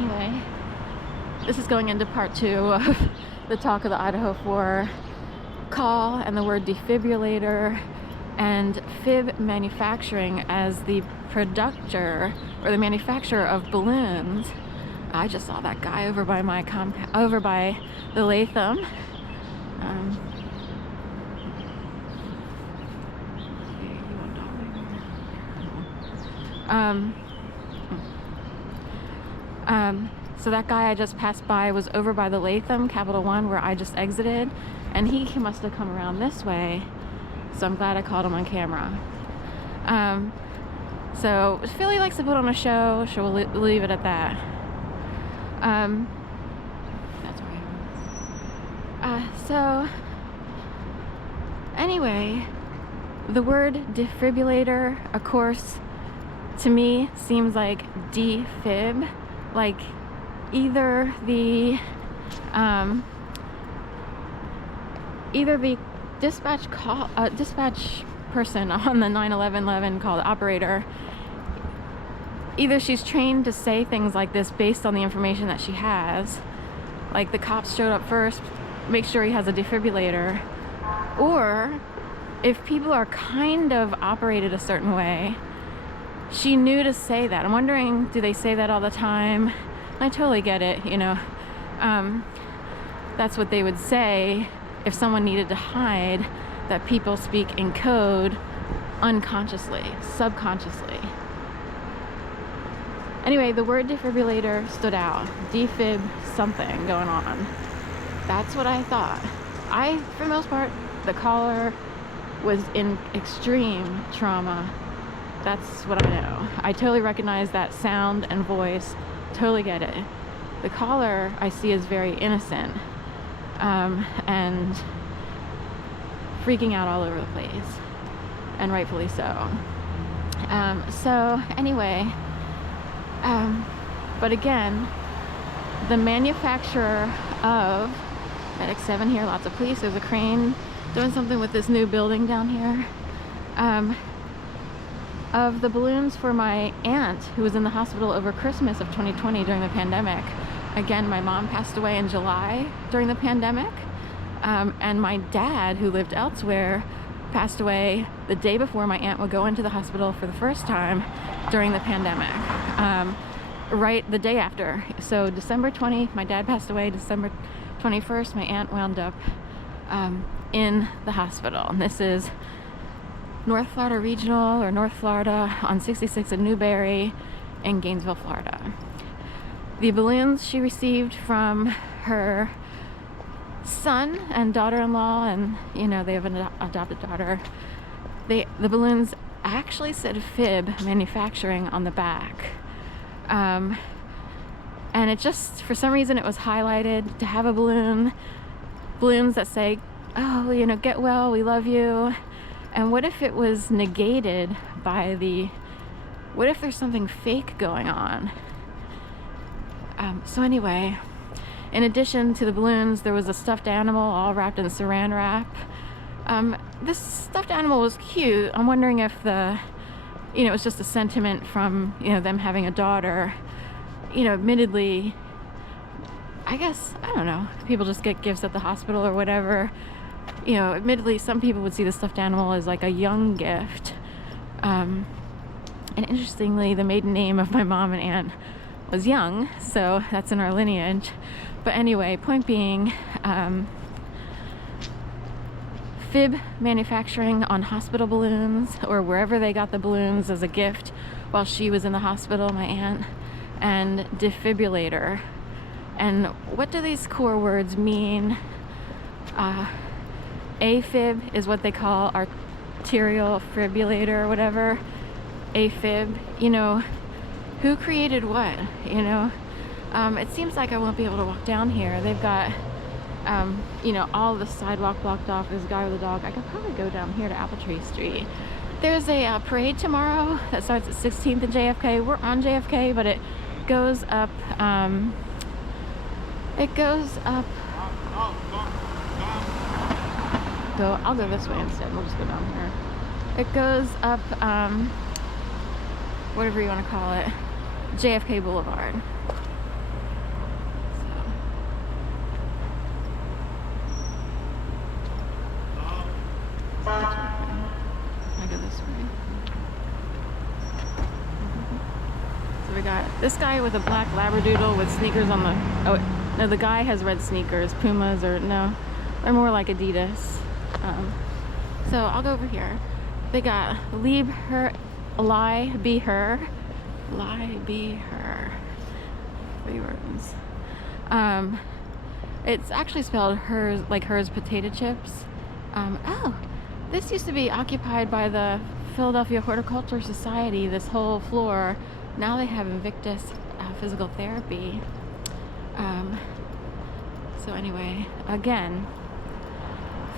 Anyway, this is going into part 2 of the talk of the Idaho 4 call and the word defibrillator and fib manufacturing as the producer or the manufacturer of balloons. I just saw that guy over by my over by the Latham. So that guy I just passed by was over by the Latham, Capital One, where I just exited, and he must have come around this way, so I'm glad I caught him on camera. So Philly likes to put on a show, so we'll leave it at that. That's right. So anyway, the word defibrillator, of course, to me seems like defib, like either the dispatch person on the 911 call, the operator, either she's trained to say things like this based on the information that she has, like the cops showed up first, make sure he has a defibrillator, or if people are kind of operated a certain way, she knew to say that. I'm wondering, do they say that all the time? I totally get it, you know. That's what they would say if someone needed to hide that people speak in code unconsciously, subconsciously. Anyway, the word defibrillator stood out. Defib something going on. That's what I thought. For the most part, the caller was in extreme trauma. That's what I know. I totally recognize that sound and voice. Totally get it. The caller I see is very innocent and freaking out all over the place, and rightfully so. So anyway, but again, the manufacturer of Medic 7 here, lots of police, there's a crane doing something with this new building down here, of the balloons for my aunt who was in the hospital over Christmas of 2020 during the pandemic. Again, my mom passed away in July during the pandemic, and my dad, who lived elsewhere, passed away the day before my aunt would go into the hospital for the first time during the pandemic, right the day after. So December 20, my dad passed away. December 21st, my aunt wound up in the hospital. And this is North Florida Regional, or North Florida, on 66 in Newberry in Gainesville, Florida. The balloons she received from her son and daughter-in-law, and you know, they have an adopted daughter. The balloons actually said fib manufacturing on the back, and it just, for some reason, it was highlighted to have a balloons that say, oh, you know, get well, we love you. And what if it was negated by what if there's something fake going on? So anyway, in addition to the balloons, there was a stuffed animal all wrapped in saran wrap. This stuffed animal was cute. I'm wondering if it was just a sentiment from, them having a daughter. Admittedly, I guess, I don't know, people just get gifts at the hospital or whatever. Admittedly, some people would see the stuffed animal as like a young gift. And interestingly, the maiden name of my mom and aunt was Young, so that's in our lineage. But anyway, point being, fib manufacturing on hospital balloons, or wherever they got the balloons as a gift while she was in the hospital, my aunt, and defibrillator. And what do these core words mean? AFib is what they call arterial fibrillator or whatever. AFib, who created what? It seems like I won't be able to walk down here. They've got, all the sidewalk blocked off. There's a guy with a dog. I could probably go down here to Apple Tree Street. There's a parade tomorrow that starts at 16th and JFK. We're on JFK, but it goes up, I'll go this way instead. We'll just go down here. It goes up, whatever you want to call it, JFK Boulevard. got this guy with a black labradoodle with sneakers on the, oh no, the guy has red sneakers, Pumas, or no, they're more like Adidas. So I'll go over here. They got leave her, lie, be her, lie, be her, 3 words. It's actually spelled hers, like hers potato chips. Oh, this used to be occupied by the Philadelphia Horticulture Society, this whole floor. Now they have Invictus physical therapy. So anyway, again,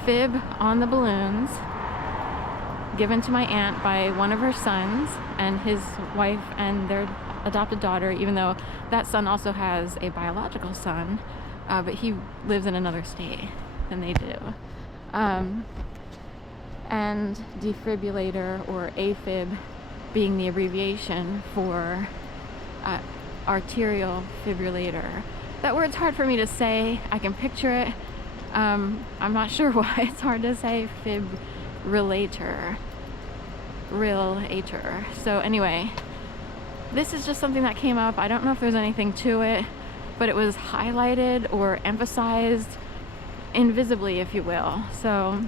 fib on the balloons given to my aunt by one of her sons and his wife and their adopted daughter, even though that son also has a biological son, but he lives in another state than they do. And defibrillator, or AFib, being the abbreviation for arterial fibrillator. That word's hard for me to say. I can picture it. I'm not sure why it's hard to say. Fibrillator. Relator. So anyway, this is just something that came up. I don't know if there's anything to it, but it was highlighted or emphasized invisibly, if you will. So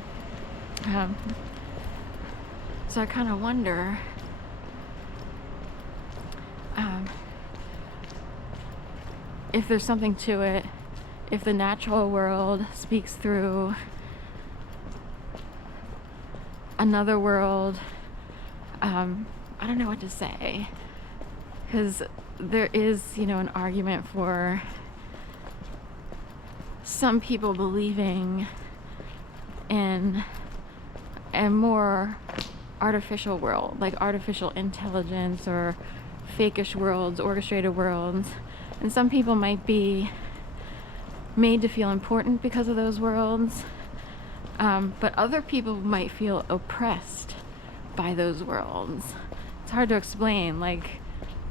I kind of wonder if there's something to it, if the natural world speaks through another world. I don't know what to say, because there is, you know, an argument for some people believing in a more artificial world, like artificial intelligence or fakish worlds, orchestrated worlds. And some people might be made to feel important because of those worlds, but other people might feel oppressed by those worlds. It's hard to explain, like,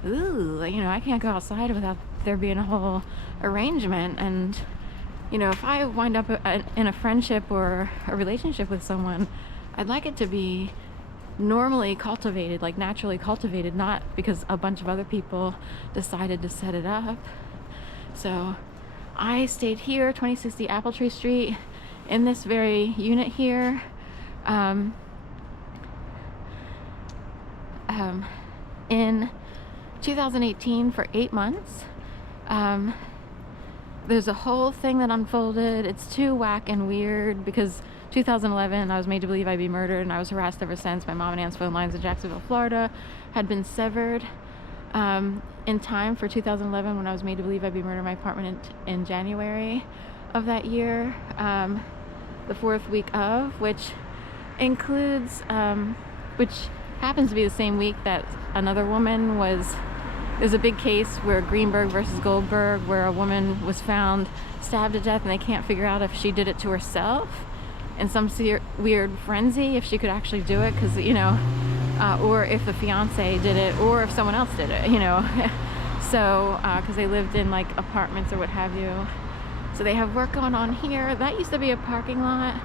ooh, you know, I can't go outside without there being a whole arrangement. And, you know, if I wind up in a friendship or a relationship with someone, I'd like it to be normally cultivated, like naturally cultivated, not because a bunch of other people decided to set it up. So I stayed here, 2060 Apple Tree Street, in this very unit here. In 2018 for 8 months. There's a whole thing that unfolded. It's too whack and weird because 2011 I was made to believe I'd be murdered, and I was harassed ever since. My mom and aunt's phone lines in Jacksonville, Florida had been severed in time for 2011 when I was made to believe I'd be murdered in my apartment in January of that year, the 4th week of, which includes which happens to be the same week that another woman was, there's a big case where Greenberg versus Goldberg, where a woman was found stabbed to death and they can't figure out if she did it to herself in some weird frenzy, if she could actually do it, because, you know, or if the fiance did it, or if someone else did it, you know. So because they lived in like apartments or what have you. So they have work going on here. That used to be a parking lot.